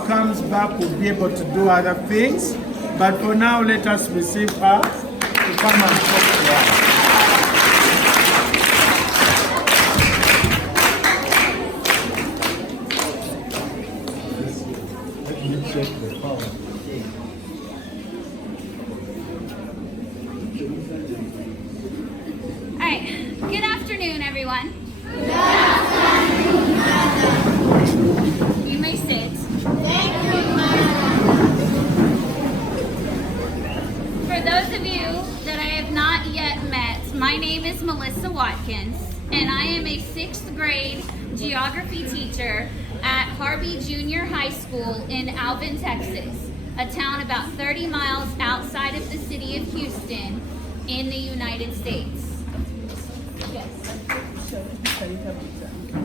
Nkumba comes back, we'll be able to do other things. But for now, let us receive her to come and talk to us. All right, good afternoon, everyone. Good afternoon, Madam. You may sit. Thank you, Madam. For those of you that I have not yet met, my name is Melissa Watkins, and I am a 6th grade geography teacher at Harvey Junior High School in Alvin, Texas, a town about 30 miles outside of the city of Houston in the United States. Yes.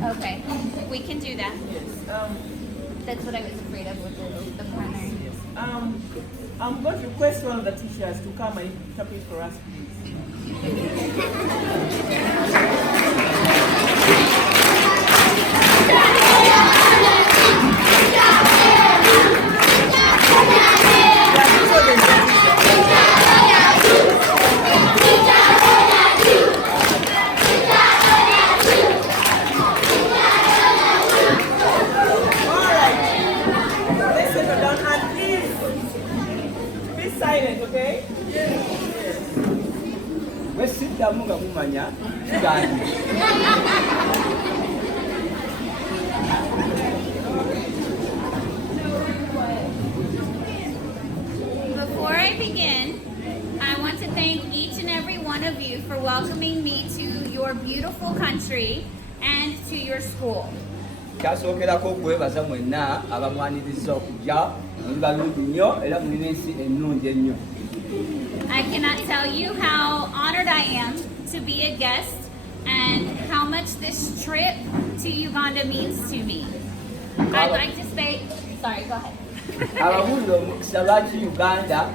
Okay, we can do that. That's what I was afraid of with the primary. I'm going to request one of the teachers to come and interpret for us, please. Silent, okay? Yes. We sit down munga mumanya gani. Before I begin, I want to thank each and every one of you for welcoming me to your beautiful country and to your school. Kyasookerako okwebaza mwenna abamwaniriza okujja muli balungi nnyo era mulina ensi ennungi ennyo. I cannot tell you how honored I am to be a guest and how much this trip to Uganda means to me. I'd like to say, sorry, go ahead. Abawulira omukisa lwaki Uganda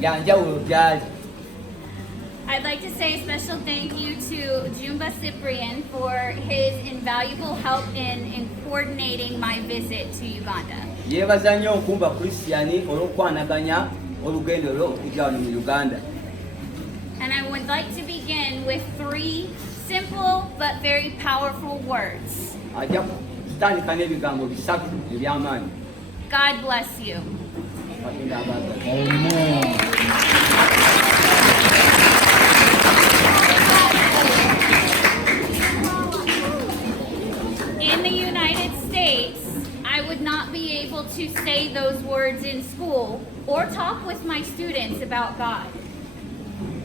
yanjawulo gyali. I'd like to say a special thank you to Nkumba Cyprian for his invaluable help in coordinating my visit to Uganda. Yeebaza nnyo Nkumba Christian olw'okwanaganya olugendo lwo okujja wano mu Uganda. And I would like to begin with 3 simple but very powerful words. Ajja kutandika n'ebigambo bisatu eby'amaanyi. God bless you. Amen. In the United States, I would not be able to say those words in school or talk with my students about God.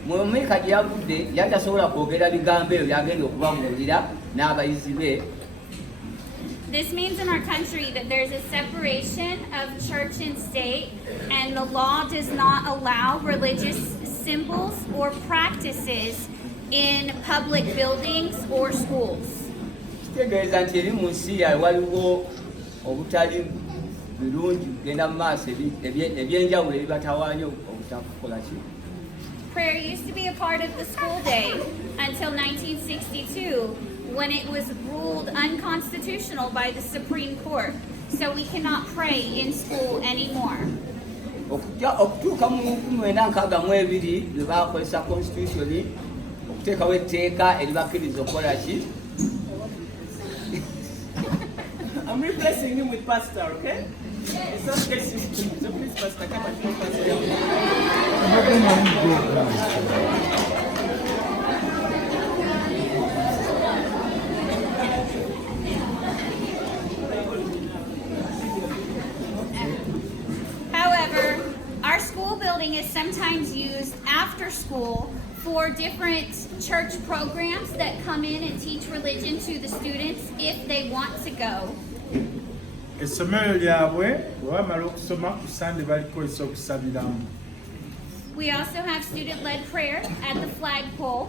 Mu Amerika gye yavudde yali tasobola kwogera bigambo ebyo byagenda okubabuulira n'abayizi be. This means in our country that there's a separation of church and state, and the law does not allow religious symbols or practices in public buildings or schools. Kitegeeza nti eri mu nsi yawe waliwo obutali birungi kugenda mu maaso ebyenjawulo ebibatawaanya obutakola ki. Prayer used to be a part of the school day until 1962, when it was ruled unconstitutional by the Supreme Court. So we cannot pray in school anymore. Okutuuka mu 1962 lwe baakozesa constitution okuteekawo etteeka eribakkiriza okukola ki. I'm replacing him with Pastor, okay? It's not case system. So please, Pastor, come and help us here. However, our school building is sometimes used after school for different church programs that come in and teach religion to the students if they want to go. Essomero lyabwe bwe bamala okusoma ku Sande balikozesa okusabiramu. We also have student-led prayer at the flagpole,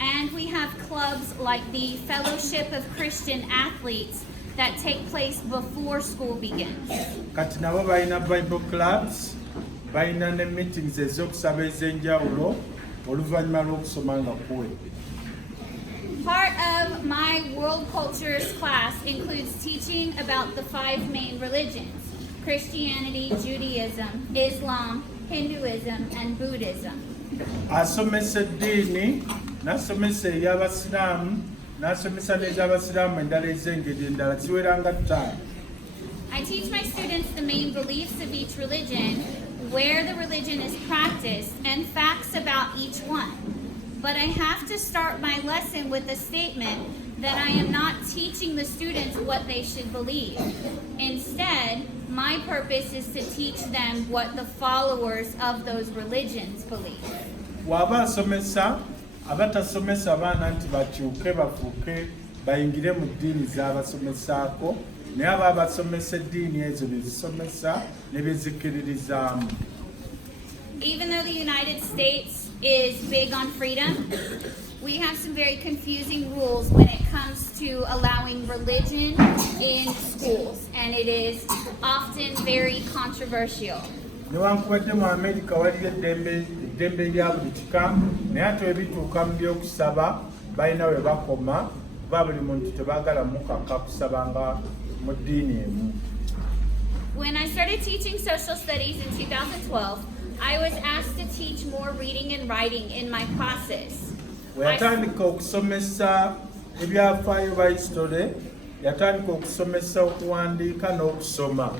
and we have clubs like the Fellowship of Christian Athletes that take place before school begins. Kati nabo balina Bible clubs, balina ne meetings ez'okusaba ez'enjawulo oluvannyuma lw'okusoma nga kuwedde. Part of my world cultures class includes teaching about the 5 main religions. Christianity, Judaism, Islam, Hinduism, and Buddhism. Asomesa eddiini, n'asomesa ey'abasiraamu, n'asomesa n'ez'abasiraamu endala ez'engeri endala ziweranga 5. I teach my students the main beliefs of each religion, where the religion is practiced, and facts about each one. But I have to start my lesson with a statement that I am not teaching the students what they should believe. Instead, my purpose is to teach them what the followers of those religions believe. Waba asomesa, abatasomesa abaana nti bakyuke bafuuke bayingire mu ddiini z'abasomesaako, naye aba abasomesa eddiini ezo bye zisomesa ne bye zikkiririzaamu. Even though the United States is big on freedom, we have some very confusing rules when it comes to allowing religion in schools, and it is often very controversial. Newankubadde mu Amerika waliyo eddembe lya buli kika, naye ate ebituuka mu by'okusaba balina we bakoma, kuba buli muntu tebaagala mukaka kusabanga mu ddiini emu. When I started teaching social studies in 2012, I was asked to teach more reading and writing in my classes. We yatandika okusomesa ebyafaayo ba history, yatandika okusomesa okuwandiika n'okusoma.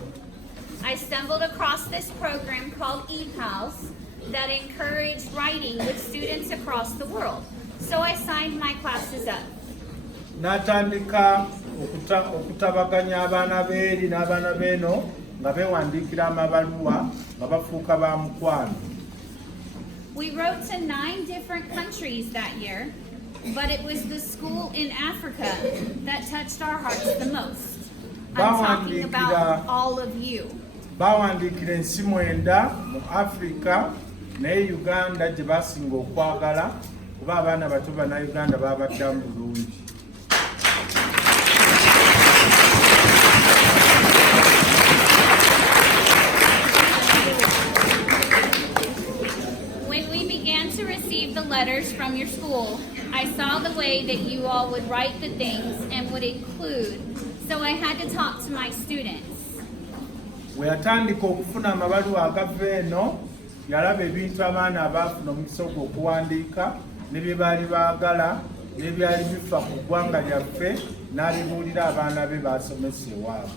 I stumbled across this program called ePals that encouraged writing with students across the world. So I signed my classes up. N'atandika okutabaganya abaana b'eri n'abaana b'eno nga beewandiikira amabaluwa nga bafuuka ba mukwano. We wrote to 9 different countries that year, but it was the school in Africa that touched our hearts the most. I'm talking about all of you. Bawandiikira ensi 9 mu Africa naye Uganda gye basinga okwagala kuba abaana bato Bannayuganda baabaddamu bulungi. When we began to receive the letters from your school, I saw the way that you all would write the things and would include, so I had to talk to my students. We yatandika okufuna amabaluwa agava eno, yalaba ebintu abaana abaafuna omukisa ogw'okuwandiika ne bye baali baagala n'ebyali bifa ku ggwanga lyaffe n'abibuulira abaana be baasomesa ewaabwe.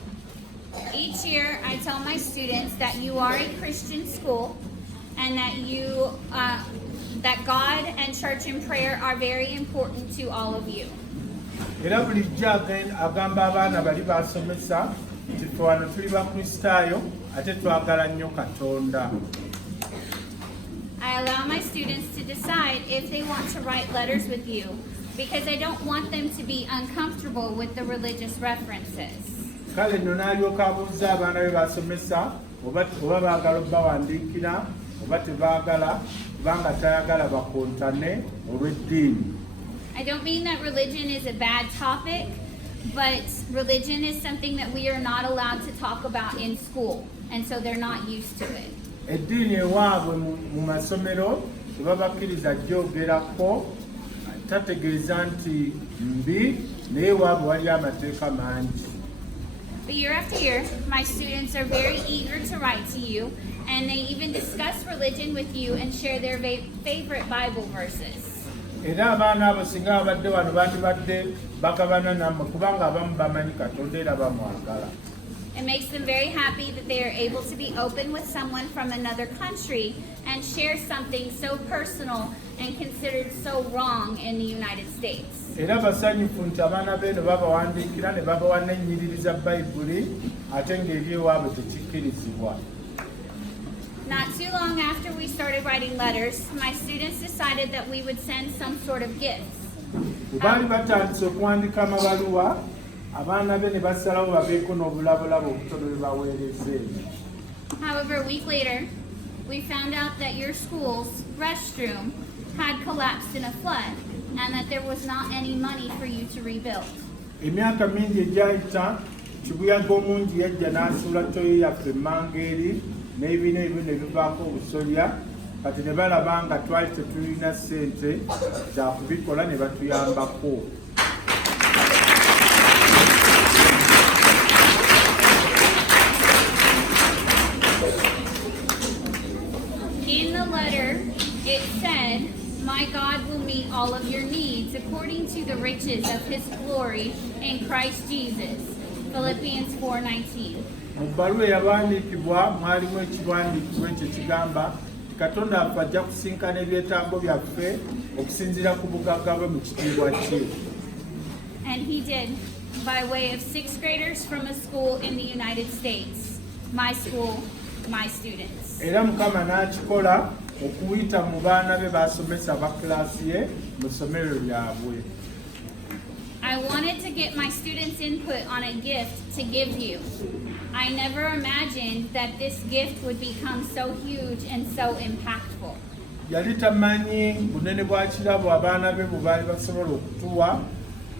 Each year, I tell my students that you are a Christian school and that God and church and prayer are very important to all of you. Era bulijjo agamba abaana bali baasomesa nti ffe wano tuli bakristaayo ate twagala nnyo Katonda. I allow my students to decide if they want to write letters with you because I don't want them to be uncomfortable with the religious references. Kale nno n'alyoka abuuza abaana be baasomesa oba baagala obbawandiikira oba tebaagala kubanga tayagala bakontane olw'eddiini. I don't mean that religion is a bad topic, but religion is something that we are not allowed to talk about in school, and so they're not used to it. Eddiini ewaabwe mu masomero tebabakkiriza gyogerako, tategeeza nti mbi, naye ewaabwe wali amateeka mangi. But year after year, my students are very eager to write to you, and they even discuss religion with you and share their favorite Bible verses. Era abaana abo singa babadde wano bandibadde bagabana nammwe kubanga abamu bamanyi Katonda era bamwagala. It makes them very happy that they are able to be open with someone from another country and share something so personal and considered so wrong in the United States. Era basanyufu nti abaana beeno babawandiikira ne babawa n'ennyiriri za Bayibuli ate ng'eri ewaabwe tekikkirizibwa. Not too long after we started writing letters, my students decided that we would send some sort of gifts. Bwe baali batandise okuwandiika amabaluwa, abaana be ne basalawo babeeko n'obulabulabo obutono bwe baweereza eyo. However, a week later, we found out that your school's restroom had collapsed in a flood and that there was not any money for you to rebuild. Emyaka mingi egyayita, kibuyaga omungi yajja n'asuula toyi yaffe emmanga eri n'ebibiina ebyo ne bivaako obusolya, kati ne balaba nga twali tetulina ssente za kubikola ne batuyambako. my God will meet all of your needs according to the riches of his glory in Christ Jesus. Philippians 4:19. Mu bbaluwa eyawandiikibwa mwalimu ekiwandiikibwa ekyo kigamba Katonda afa ajja kusinkana ebyetaago byaffe okusinziira ku bugagga bwe mu kitiibwa kye. And he did, by way of 6th graders from a school in the United States. My school, my students. Era Mukama n'akikola okuyita mu baana be basomesa ba kilaasi ye mu ssomero lyabwe. I wanted to get my students' input on a gift to give you. I never imagined that this gift would become so huge and so impactful. Yali tamanyi bunene bwa kirabo abaana be bwe baali basobola okutuwa,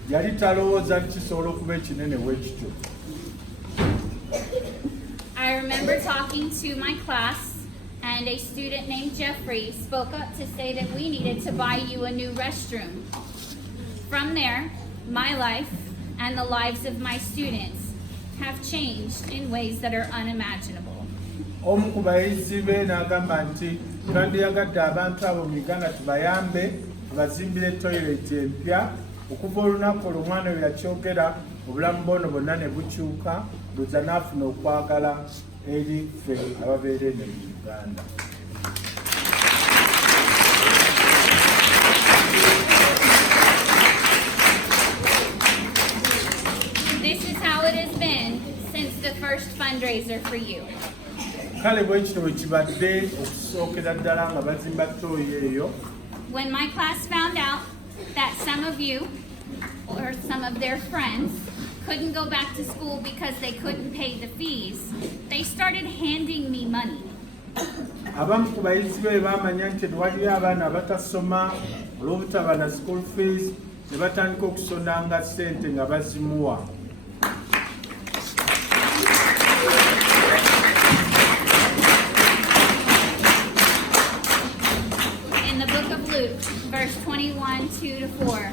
yali talowooza nti kisobola okuba ekinene bwe kityo. I remember talking to my class, and a student named Jeffrey spoke up to say that we needed to buy you a new restroom. From there, my life and the lives of my students have changed in ways that are unimaginable. Omu ku bayizi be n'agamba nti twandiyagadde abantu abo mu Uganda tubayambe tubazimbire toyireti empya. Okuva olunaku olwo omwana we yakyogera obulamu bwono bwonna ne bukyuka luza n'afuna okwagala eri ffe ababeera eno mu Uganda. This is how it has been since the first fundraiser for you. Kale bwe kityo bwe kibadde okusookera ddala nga bazimba tooyi eyo. When my class found out that some of you or some of their friends couldn't go back to school because they couldn't pay the fees, they started handing me money. Abamu ku bayizi be baamanya nti waliyo abaana abatasoma olw'obutaba na school fees ne batandika okusonanga ssente nga bazimuwa. In the book of Luke, verse 21, 2-4,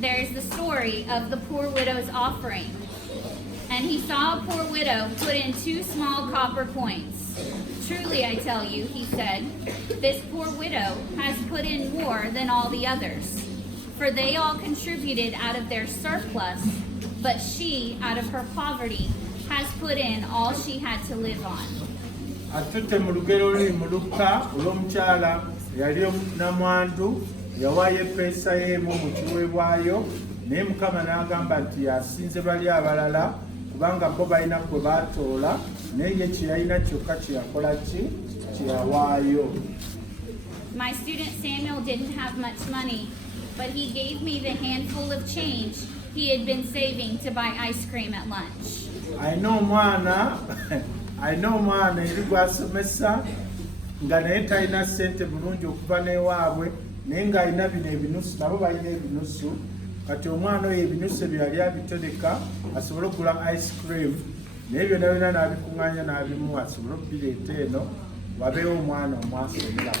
there's the story of the poor widow's offering. And he saw a poor widow put in 2 small copper coins. Truly, I tell you, he said, this poor widow has put in more than all the others. For they all contributed out of their surplus, but she, out of her poverty, has put in all she had to live on. Atutte mu lugero luli mu Luka olw'omukyala yali namwandu yawaayo eppeesa y'emu mu kiweebwayo, naye Mukama n'agamba nti yasinze bali abalala kubanga bo balina kwe baatoola, naye ye kye yalina kyokka kye yakola ki kye yawaayo. My student Samuel didn't have much money, but he gave me the handful of change he had been saving to buy ice cream at lunch. Alina omwana eri gw'asomesa nga naye talina ssente bulungi okuva n'ewaabwe, naye ng'alina bino ebinusu, nabo balina ebinusu. Kati omwana oyo ebinusu ebyo yali abitereka asobole okugula ice cream, naye byonna byonna n'abikuŋŋaanya n'abimuwa asobole okubireeta eno wabeewo omwana omwasomera.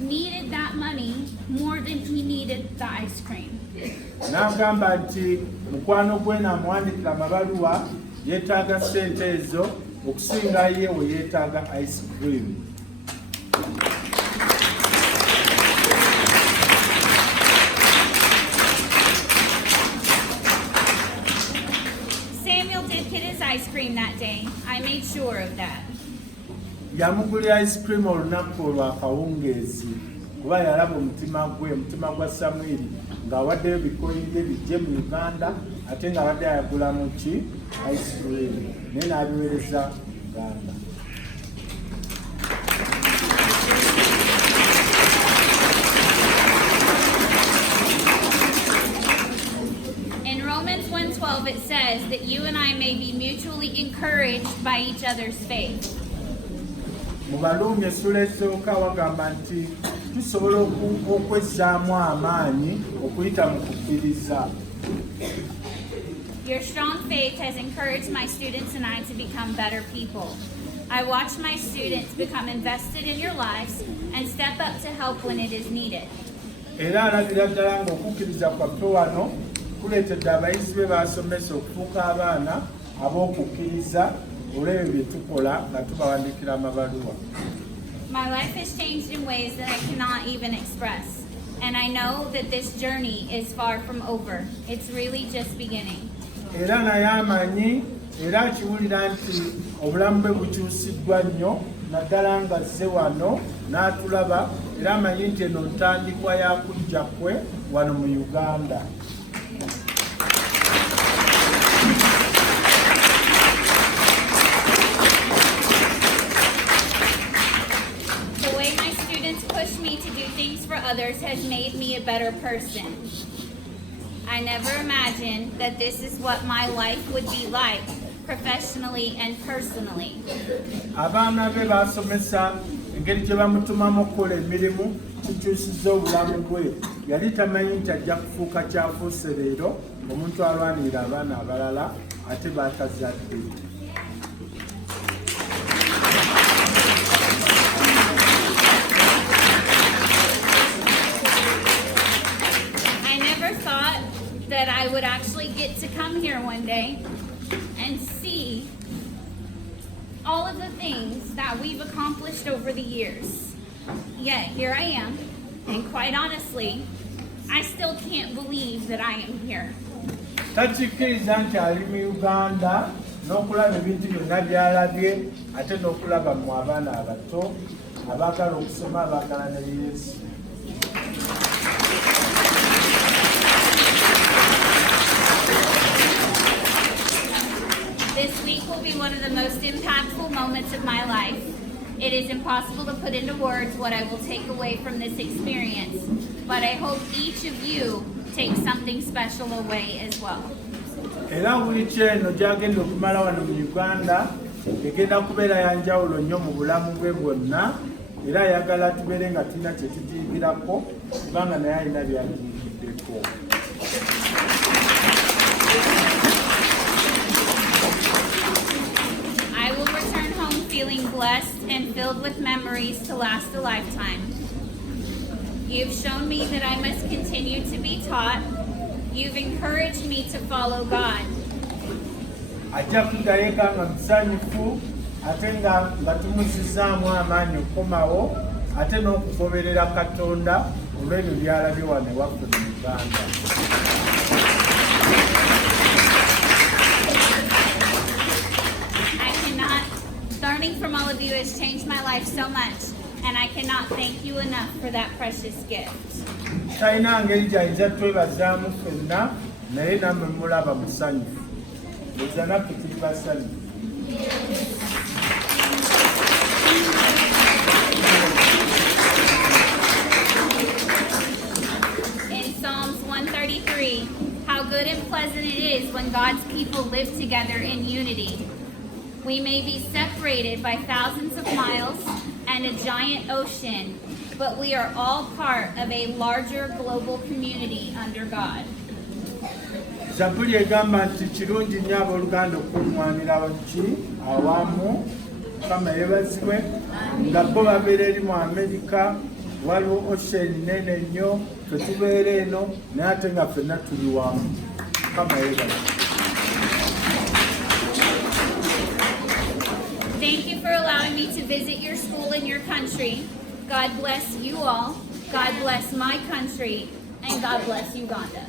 Needed that money more than he needed the ice cream. N'agamba nti mukwano gwe n'amuwandikira amabaluwa yeetaaga ssente ezo okusinga ye we yeetaaga ice cream. Samuel did get his ice cream that day. I made sure of that. Yamugulira ice cream olunaku olwo akawungeezi kuba yalaba omutima gwa Samwiri ng'awaddeyo bikoyinde bijje mu Uganda ate ng'abadde ayagulamu ki ice cream, naye n'abiweereza Uganda. In Romans 1:12 it says that you and I may be mutually encouraged by each other's faith. Mu Baluumi essula esooka wagamba nti tusobola okwezzaamu amaanyi okuyita mu kukkiriza. Your strong faith has encouraged my students and I to become better people. I watch my students become invested in your lives and step up to help when it is needed. Era alagira ddala ng'okukkiriza kwaffe wano kuleetedde abayizi be basomesa okufuuka abaana ab'okukkiriza olw'ebyo bye tukola nga tubawandiikira amabaluwa. My life has changed in ways that I cannot even express. And I know that this journey is far from over. It's really just beginning. Era naye amanyi era akiwulira nti obulamu bwe bukyusiddwa nnyo naddala nga azze wano n'atulaba era amanyi nti eno ntandikwa ya kujja kwe wano mu Uganda. The way my students push me to do things for others has made me a better person. I never imagined that this is what my life would be like, professionally and personally. Abaana be basomesa engeri gye bamutumamu okukola emirimu kikyusizza obulamu bwe. Yali tamanyi nti ajja kufuuka kyafuuse leero omuntu alwanirira abaana abalala ate batazadde. I never thought that I would actually get to come here one day and see all of the things that we've accomplished over the years. Yet here I am, and quite honestly, I still can't believe that I am here. Takikkiriza nti ali mu Uganda n'okulaba ebintu byonna byalabye ate n'okulaba mu abaana abato abaagala okusoma abaagala ne Yesu. This week will be one of the most impactful moments of my life. It is impossible to put into words what I will take away from this experience, but I hope each of you take something special away as well. Era wiiki eno gy'agenda okumala wano mu Uganda egenda kubeera ya njawulo nnyo mu bulamu bwe bwonna era ayagala tubeere nga tulina kye tugiyigirako kubanga naye alina byagiyigiddeko. I will return home feeling blessed and filled with memories to last a lifetime. You've shown me that I must continue to be taught. You've encouraged me to follow God. Ajja kuddayo eka nga musanyufu ate nga tumuzizaamu amaanyi okukomawo ate n'okugoberera Katonda olw'ebyo byalabye wano ewaffe mu Uganda. Learning from all of you has changed my life so much, and I cannot thank you enough for that precious gift. Talina ngeri gy'ayinza twebazaamu ffenna naye nammwe mulaba musanyufu. Eza naffe tuli basanyufu. In Psalms 133, how good and pleasant it is when God's people live together in unity. We may be separated by thousands of miles and a giant ocean, but we are all part of a larger global community under God. Zabuli egamba nti kirungi nnyo abooluganda okukuŋŋaanira awamu Mukama yeebazibwe nga bo babeera eri mu Amerika waliwo ocean nene nnyo tetubeera eno naye ate nga ffenna tuli wamu. Mukama yeebazibwe. Thank you for allowing me to visit your school and your country. God bless you all. God bless my country. And God bless Uganda.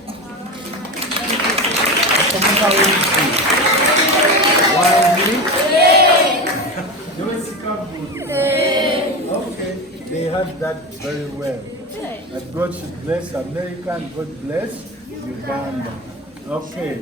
Okay, they had that very well. That God should bless America and God bless Uganda. Okay.